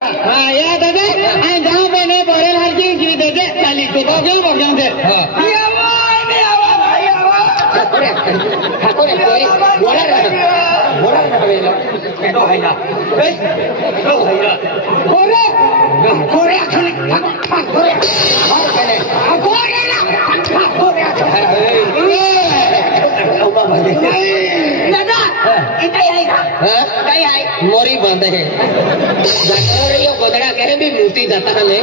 हाँ याद है गाँव में नहीं बोले हल्की की दे दे चाली तो बागल बागल दे ठाकुर कोई बोला ना तो है ना तो है ना कोरे कोरे अखने कोरे कोरे ना कोरे दादा इतना ही है कहीं है मोरी बंद है यो गोदड़ा कहे भी मूर्ति जाता है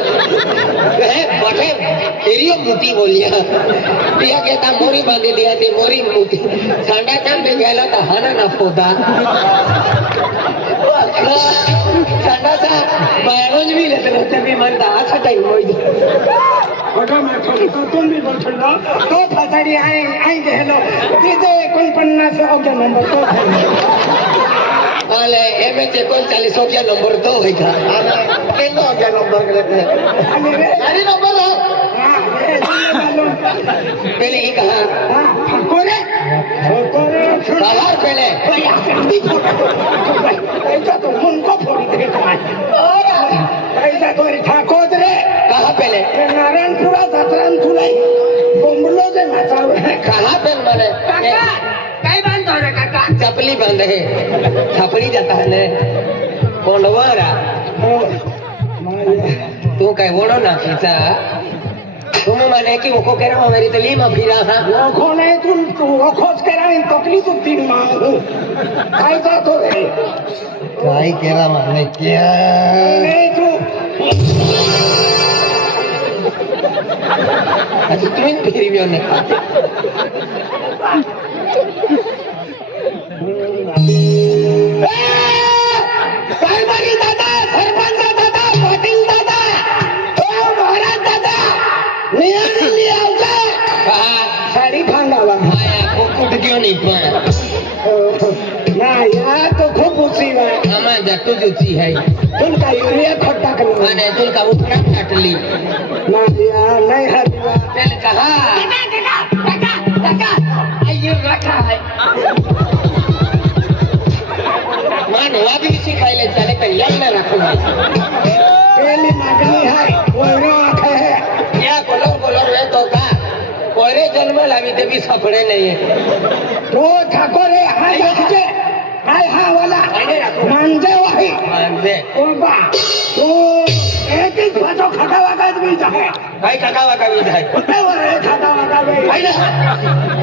कहे बटे एरियो मूर्ति बोलिया दिया कहता मोरी बांधी दिया थी मोरी मूर्ति ठंडा टाइम पे गया था हना ना पोता ठंडा सा बायोज भी लेते रहते भी मन था अच्छा टाइम हो छोटा मैं तो तुम भी बोल छोड़ो तो थासाड़ी आई कहलो दीदे कोई 50 ओके नंबर तो अरे एमे से कोई 40 ओके नंबर तो है था केनो ओके नंबर लेते अरे नंबर लो पहले ही कहा कोरे कोरे बाहर पहले ऐसा तो उनको फोड़ देगा ऐसा तो ठाकुर रे कहाँ पहले नारायणपुरा सतराम थुलाई बंगलो से नाचाओ कहाँ पे मारे कई बांध हो रे काका चपली बंद है छपड़ी जाता है ने कोंडवारा तू कह बोलो ना पीछा तुम माने कि वो कह रहा हूँ मेरी तलीम अभी रहा वो कौन है तू वो खोज कर रहा है तकलीफ तो 3 मांगू ऐसा तो है काई कह रहा माने क्या नहीं तू अच्छा तुम्हें फिर भी उन्हें प्राइमरी दादा सरपंच दादा पाटिल दादा तो महाराज दादा नियम ले आओ कहा साड़ी फांगावा आया को कुट क्यों नहीं पाया ना यार तो खूब ऊंची है हमारा जट्टू जुची है तुमका यूरिया खट्टा कर मैंने तुल का उपरा काट ली ना यार नहीं है मैंने कहा ये रखा है मान हुआ भी सिखाई ले चले कल्याण में रखूंगा पहली मांगनी है वो रखा है या बोलो रे तो का कोरे जन्म लगी थे भी सपड़े नहीं है तो ठाकुर है हाय रखजे हाय हाँ वाला मांझे वही मानसे ओबा तो एक ही बातों खटा वाका भी जाए भाई काका का भी है उतने वाले खटा वाका भी भाई ना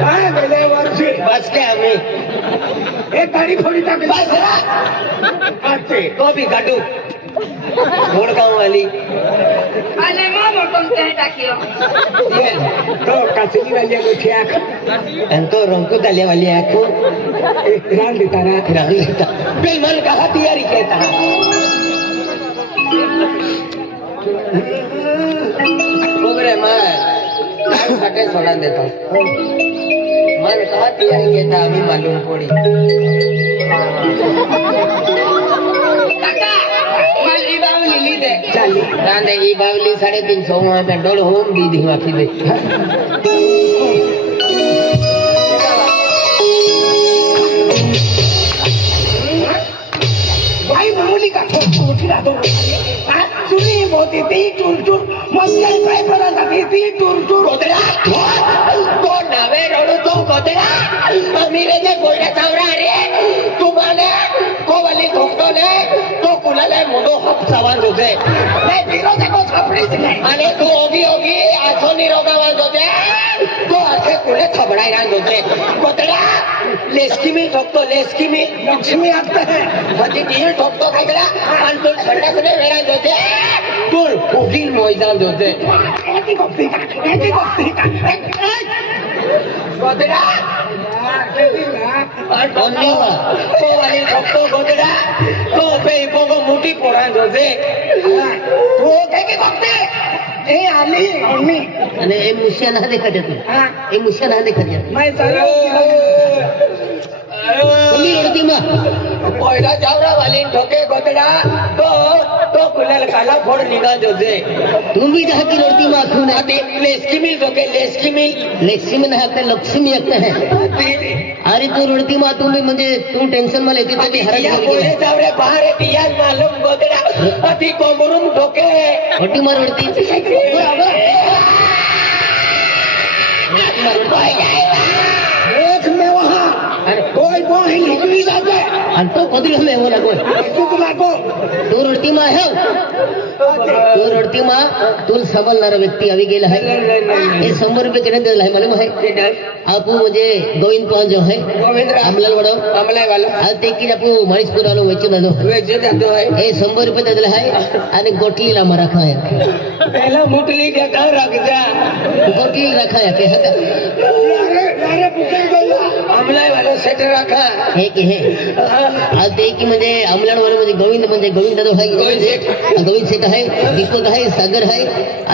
हाँ मिले वर्षी बस के हमें एक गाड़ी फोड़ी तक बस अच्छे तो भी गड्डू घोड़गांव वाली अरे मामा तुम कहता क्यों तो कचली वाली गुठिया अंतो रोंको दले वाली आंखों रान देता ना रान लेता बिल मन कहा तैयारी कहता उगरे मैं खटे छोड़ा देता मन कहा तैयारी कहता अभी मालूम पड़ी रांदे ई बावली 350 वहाँ पे डोल होम दी दी माफी दे भाई मामूली का उठा दो सुनी मोती ती टूर टूर मस्कर पे पड़ा लगी ती टूर टूर कोतरा तो नवे रोडू तो कोतरा अमीरे जे कोई चावरा रे तू माने को वाली ठोकतो ले तो कुलाले मोडो हप सवान जोसे मैं पीरो देखो छपड़ी से अने तू होगी आछो निरोगा वान जोसे तो आखे कुले थबड़ाई रान जोसे कोतरा लेस्की में ठोकतो लेस्की में लक्ष्मी आते हैं हती तीर ठोकतो खाइला अंतुल छड़ा से वेरा जोसे तुल उकिल मोइदान जोसे एक ही कॉपी का कोतरा और धन्यवा तो वाली ठोकतो कोतरा तो पे इपोको मुठी पोरान जोसे तो के कॉपी ए आली मम्मी અને એ મુશિયા ના દેખા જતું हाँ એ મુશિયા ના દેખા જતું मैं सारा तुमी उड़ती मां कोयला जावरा वाली ठोके गोतड़ा तो कुलल काला फोड़ निकाल दो से तुम भी जहाँ की उड़ती मां खून आते लेस्की मिल ठोके लेस्की मिल ना आते लक्ष्मी आते हैं अरे तू रडती मा तुम्ही म्हणजे तू टेन्शन मला येते तर मी हरत बोले जावरे बाहर दिया मालूम गोदड़ा अति कोमरुम ठोके मोठी मार रडती देख मैं वहाँ कोई बोही निकली जाते आणि तो कधी में हो लागो तू रडती मा है तू रडती मा तू समजणारा व्यक्ती आवी गेला है हे 100 रुपये किने दिला है मालूम है आपू म्हणजे गोविंद पान जो है अमलाल वडो अमलाय वाला आज ते की आपू मणिसपुर आलो वेचे बनो वेचे जातो है हे 100 रुपये दिला है आणि गोटलीला मा रखा है पहला मुटली के घर रख जा गोटली रखा है के अरे पुके गया अमलाय वाला सेट रखा हे की है आज ते की म्हणजे अमलाल वाला म्हणजे गोविंद जो है गोविंद सेठ है दीपक है सागर है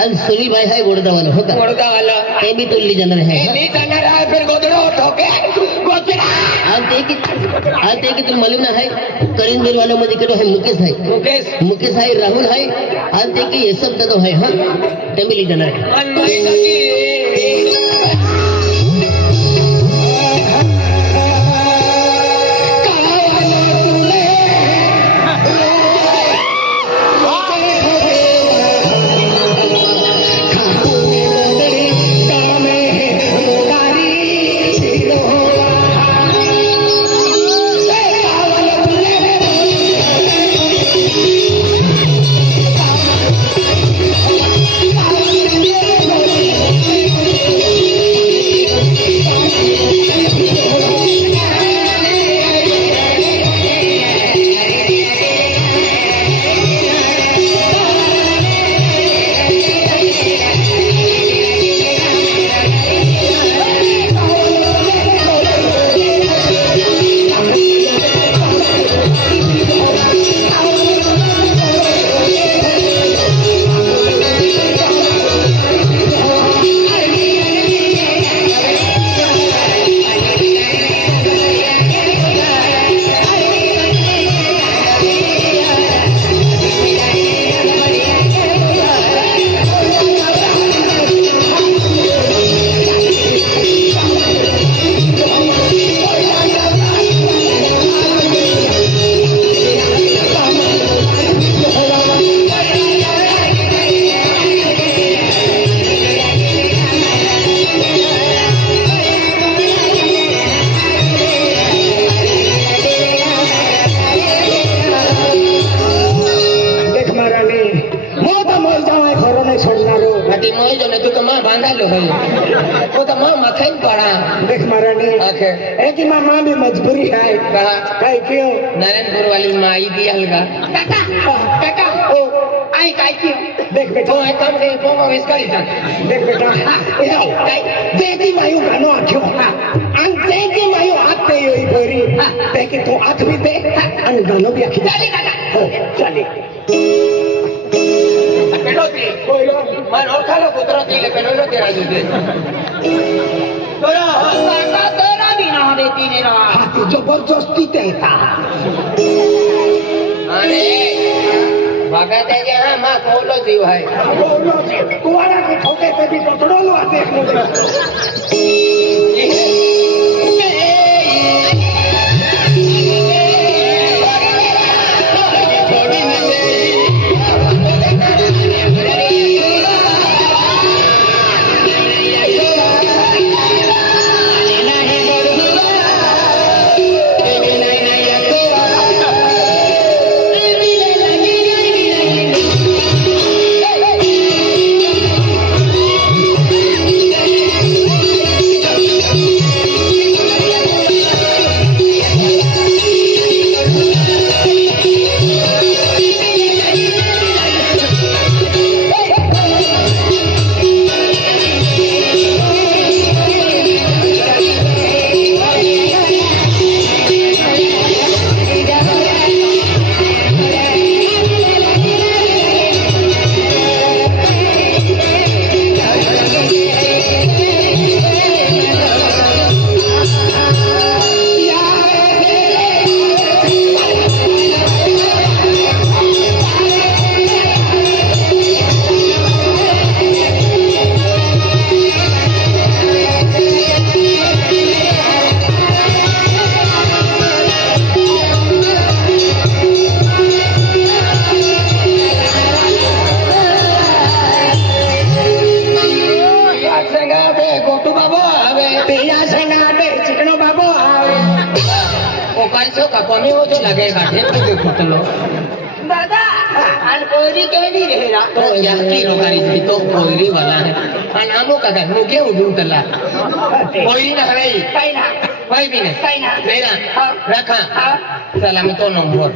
आणि सुनील भाई है वडोदरा वाला हो का वडोदरा वाला ते भी तुल्ली जनर है नहीं जाना है फिर गोदड़ो ठोके गोदड़ा आज ते की तुम मालूम ना है करीमगंज वालों में दिक्कत है मुकेश है राहुल है आज ते की ये सब तो है हाँ ते मिली जनर है मामा भी मजबूरी है कहीं क्यों नारायणपुर वाली माई भी हल्का काका ओ आई काय क्यों देख बेटा आई काम के पोंगा विस्कारी था देख बेटा देगी मायू गानो आख्यो अन देगी मायू हाथ पे योई भरी देखे तो हाथ भी दे अन गानो भी आखी चले चले पेलोती कोई लो मन और खालो पुत्रा तिले पेलो तेरा जुदे तोरा काका तोरा भी ना देती ने रहा हाथी जबरदस्ती देता अरे भगत है जहाँ माँ खोलो जीव है कुआरा के ठोके पे भी पकड़ो लो देख लो 500 का पमी हो जो लगेगा ढेर कुछ फुटलो दादा अन पोरी के नहीं रहेगा तो यहाँ की रोगारी जी तो कोयरी वाला है अनामो का घर मुझे उड़ूं तला कोयरी ना हमें कैना कोई भी नहीं कैना लेना रखा सलामी तो नंबर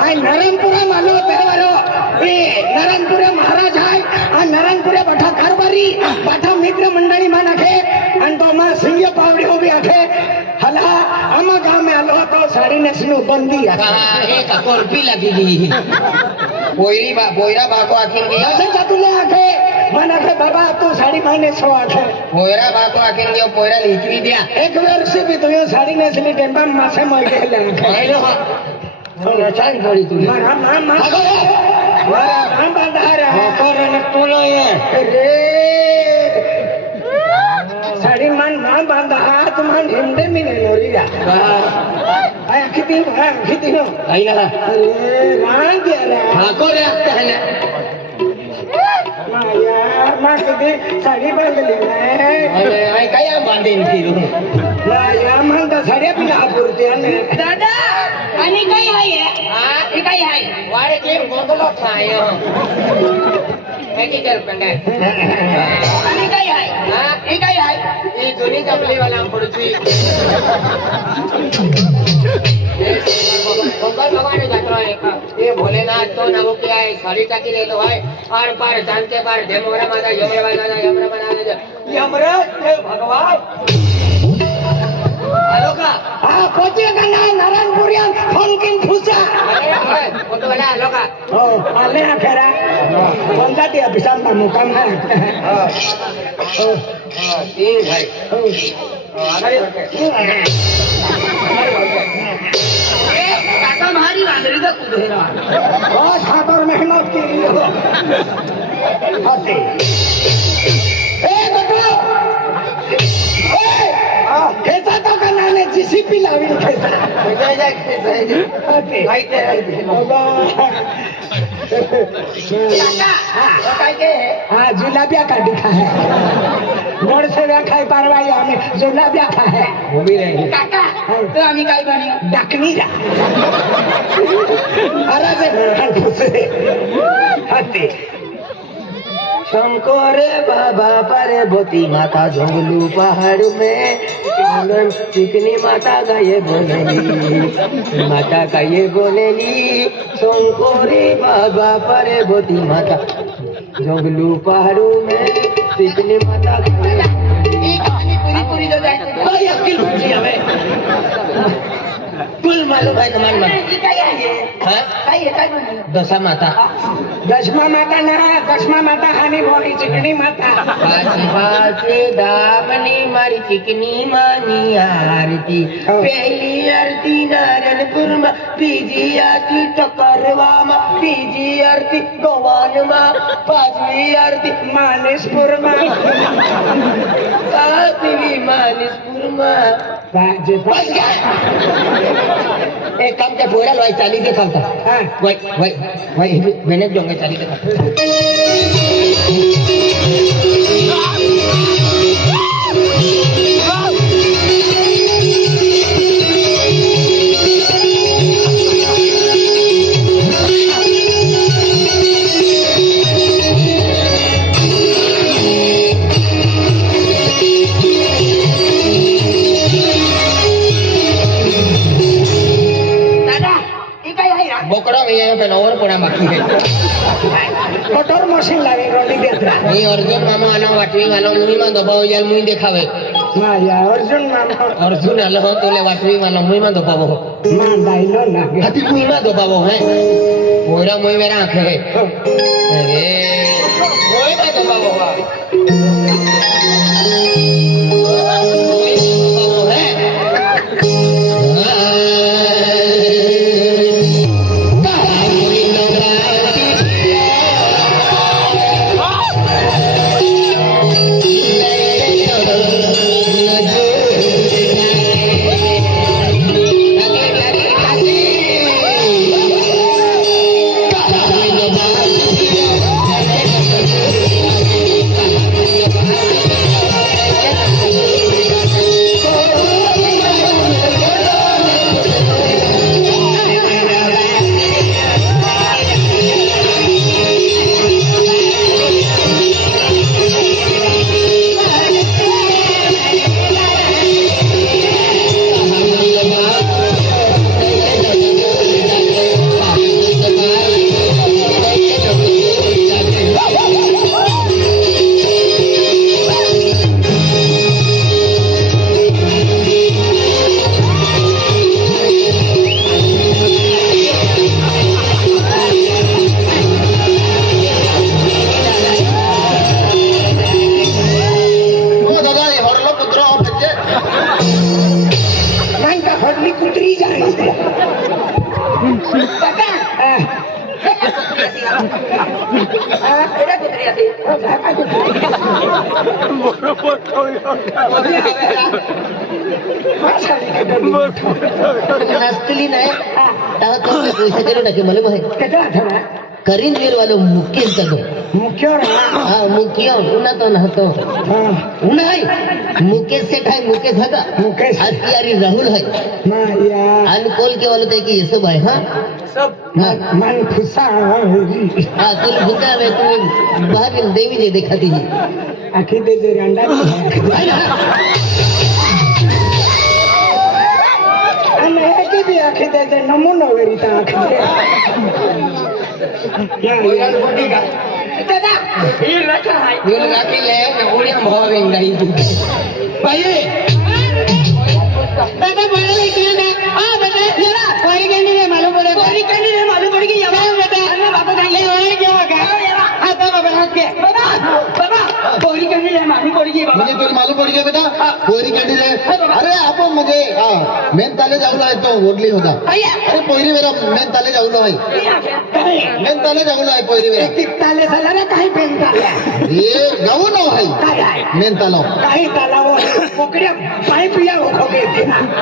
આ નરણપુરા માનો તહેવારો એ નરણપુરા મહારાજ હાય આ નરણપુરા બઠા કારભારી બઠા મિત્ર મંડળી માં નાખે અને તો માં સિંહ પાવડીઓ બી આખે હલા આમાં ગામે આલો તો સાડી ને સ્નો બંધી આખે एक कोरपी लगी दी कोयरी बा बोयरा बा को आखिर दिया દસે જાતુલે આખે મને આખે બાબા તું સાડી માને સો આખે बोयरा बा को आखिर दिया पोयरा लीचवी दिया એક વર્ષ બી તું સાડી ને સ્લી ટેમ્પા માસે મળ ગયેલા આખે आइलो हाँ चांद थोड़ी तू મારા નામ બાંધારા पर तोलो ये रे साड़ी मान नाम बांधा हाथ मान हिंदे में नहीं लोरी जा आया कितनी हो आइला अरे मान दिया रे हाँ को रे आता है ना माया माँ कितनी साड़ी बांध ली है अरे आई क्या बांधे इनकी रूम माया मान तो साड़ी पिला पुरते हैं दादा आणि काय आहे हाँ हे काय आहे वारे केम गोंदलो खायो एक ही कर पंडे आणि काय आहे हाँ हे काय आहे ये जुनी कपड़े वाला हम पड़ती भगवान भगवान जात रहे ये भोलेनाथ तो ना वो क्या है साड़ी टाकी ले लो भाई आर पार जानते पार देमोरा माता यमरा माता यमराज हे भगवान हेलो का हाँ पहुंचे का ना नारायणपुरिया फोन किन फुसा फोटो वाला हेलो का ओ आले आखिरा बंदा दिया बिसाम का मुकाम है तीन भाई हमारे काका मारी वादरी का कुदेरा बहुत ठाकर मेहनत की आते ए बटो खेता तो करना ने जीसीपी लावी खेता आते भाई तेरा काका तो काय के है हाँ जुलाबिया का दिखा है मोड़ से रखा पारवाई हमें जुलाबिया का है वो भी रहेगी काका तो आम्ही काय बनी डकनी जा अरे से फुसे आते शंकरे बाबा पार्वती माता जंगलू पहाड़ में चिकनी माता का ये बोलेली शंकरे बाबा पार्वती माता जंगलू पहाड़ों में चिकनी माता का पूरी पूरी जो जाए भाई अकेल भूखी हमें कुल मालूम है कमान में काय आहे हाँ काय आहे काय बनी दशा माता दशमा माता ना दशमा माता खानी भोगी चिकनी माता पाची पाचे दामनी मारी चिकनी मानी आरती पहली आरती नारायणपुर में बीजी आरती टकरवा में बीजी आरती गोवान में पांचवी आरती मालिशपुर में सातवीं मालिशपुर में एक काम के पूरा लोई चाली के खाता वही मैंने जोंगे चाली के खाता बोकड़ा में यहाँ पे नौर पूरा बाकी है कटोर मशीन लागे रोटी देता ये अर्जुन मामा आना वाटवी वाला मुही में दबाव यार मुही देखावे माया अर्जुन मामा अर्जुन आलो हो तोले वाटवी वाला मुही में दबाव हो मां डाइलो लागे हाथी मुही में दबाव है पूरा मुही में आंख है अरे मुही में दबाव हुआ नसली नाही तेव्हा तुम्ही पैसे दिले टाके मला माहिती करीन वीर वालो मुख्य मुख्य हाँ मुख्य उन्हा तो नहतो उन्हाई मुकेश सेठ है मुकेश हगा मुकेश आसियारी राहुल है ना यार अनकोल के वाले थे कि ये सब है हाँ सब मन खुशा हाँ तुम भूता में तुम बाहर देवी जी दिखाती है आखी दे दे अंडा की भी आखी दे दे नमूना वेरी ता आखी दादा ये रखा है ये राखी ले मैं ओड़िया भावें नहीं भाई दादा बोले लेकिन ना हां बेटा जरा कोई कहने नहीं मालूम पड़े कोई कहने नहीं मालूम पड़ेगी ये बेटा अरे बाबा का ये और क्या हो गया हां बाबा हाथ के बाबा कोई कहने नहीं मालूम पड़ेगी बाबा मुझे कुछ मालूम पड़ गया बेटा कोई कहने दे अरे आप मुझे मेन ताले जाऊला है तो ओडली होगा अरे पोरी मेरा मेन ताले जाऊला है मेन ताले जाऊला है पोरी मेरा ताले साला ना काही पेनता ये गाऊ ना है मेन तालो काही ताला वो पोकड्या पाय पिया हो खोगे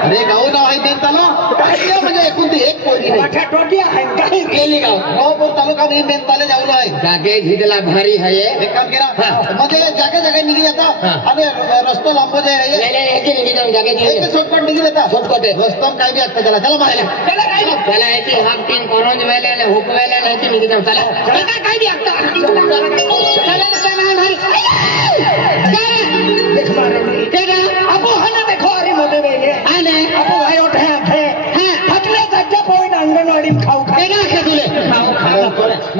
अरे गाऊ ना है मेन तालो काय म्हणजे एकूण ती एक पोरी नाही मोठ्या टोटिया आहे काही गेली गाव गावपूर तालुका में मेन ताले जाऊला है जागे झिडला भारी है एक काम करा म्हणजे जागे जागे निघी जाता आणि रस्ता लांब जे आहे नाही नाही याची निघी जाऊन जागे एक शॉर्टकट निघी जाता शॉर्टकट आहे रस्ता काय बी आता चला चला बाहेर चला काय चला याची हाफ तीन करोंज वेले हुक वेले याची निघी जाऊन चला काय दी आता देख मारे केना अपो हने देखो अरे मोदे वेगे आने अपो भाई उठे थे फटले सज्जा पॉइंट अंगनवाड़ी में खाऊ केना खेदुले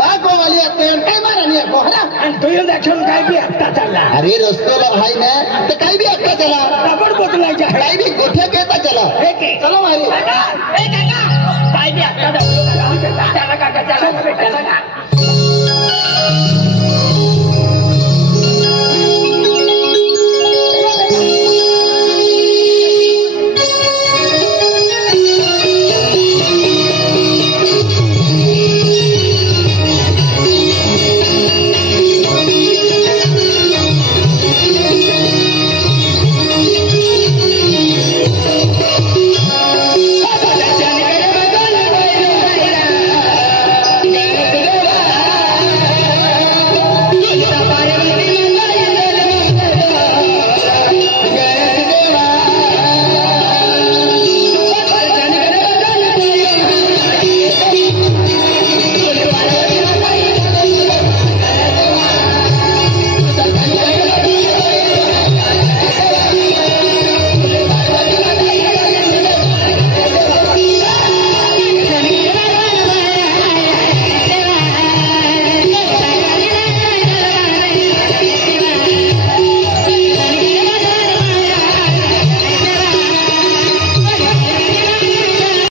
मा को वाली आते काय मारणी को हला तू ये देखून काय भी आता चला अरे रस्तो हाय ना तो काय बी आता चला रबड़ बोतला जा काय बी गोठे केता चला चलो मारी ए काका काय दी आता चला काका चला